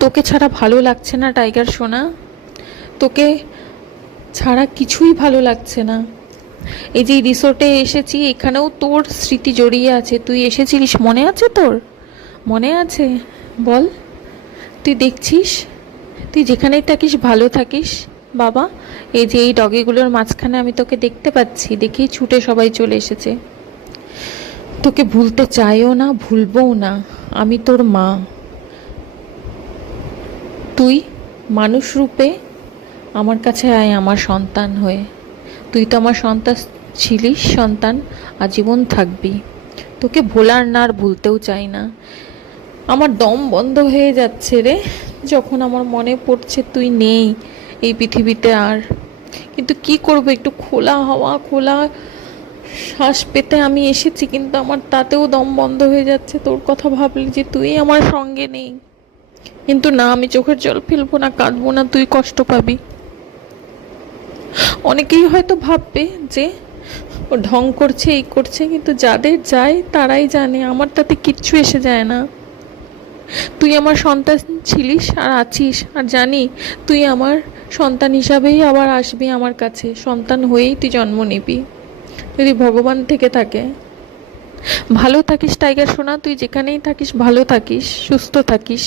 তোকে ছাড়া ভালো লাগছে না টাইগার সোনা? তোকে ছাড়া কিছুই ভালো লাগছে না। এই যে রিসোর্টে এসেছি, এখানেও তোর স্মৃতি জড়িয়ে আছে। তুই এসেছিলিস, মনে আছে তোর? মনে আছে? বল। তুই দেখছিস, তুই যেখানেই থাকিস ভালো থাকিস বাবা। এই যে এই ডগিগুলোর মাঝখানে আমি তোকে দেখতে পাচ্ছি, দেখেই ছুটে সবাই চলে এসেছে। তোকে ভুলতে চাইও না, ভুলবও না। আমি তোর মা। তুই মানুষ রূপে আমার কাছে আয়, আমার সন্তান হয়ে। তুই তো আমার সন্তান ছিলিস, সন্তান আজীবন থাকবি। তোকে ভোলার না, আর ভুলতেও চাই না। আমার দম বন্ধ হয়ে যাচ্ছে রে, যখন আমার মনে পড়ছে তুই নেই এই পৃথিবীতে আর। কিন্তু কি করব, একটু খোলা হাওয়া, খোলা শ্বাস পেতে আমি এসেছি, কিন্তু আমার তাতেও দম বন্ধ হয়ে যাচ্ছে তোর কথা ভাবলে, যে তুই আমার সঙ্গে নেই। কিন্তু না, আমি চোখের জল ফেলবো না, কাঁদবো না, তুই কষ্ট পাবি। অনেকেই হয়তো ভাববে যে ও ঢং করছে, এই করছে, কিন্তু যাদের যায় তারাই জানে, আমার তাতে কিচ্ছু এসে যায় না। তুই আমার সন্তান ছিলিস আর আছিস, আর জানি তুই আমার সন্তান হিসাবেই আবার আসবি আমার কাছে, সন্তান হয়েই তুই জন্ম নিবি, যদি ভগবান থেকে থাকে। ভালো থাকিস টাইগার সোনা, তুই যেখানেই থাকিস ভালো থাকিস, সুস্থ থাকিস।